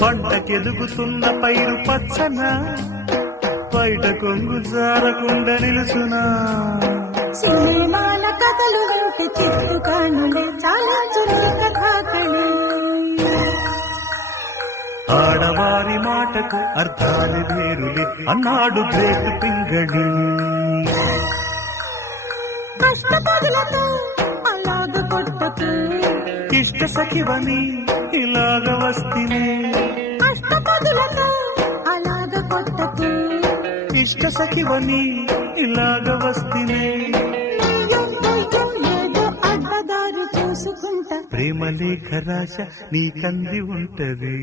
పంటకెదుగుతున్న పైరు పచ్చన బయట కొంగు జారకుండా నిలుసునా సినిమాల కథలు చిత్తు కానులే చాలా చురుకు కథాకళి ఆడవారి మాటకు అర్థాలు వేరులే అన్నాడు బ్రేక్ కొట్టకు ఇష్ట సఖివని ఇలాగ వస్తినే. ఇష్ట సఖివని ఇలాగ వస్తినే. అడ్డదారి చూసుకుంటా. ప్రేమ లేఖ రాశ నీకంది ఉంటది.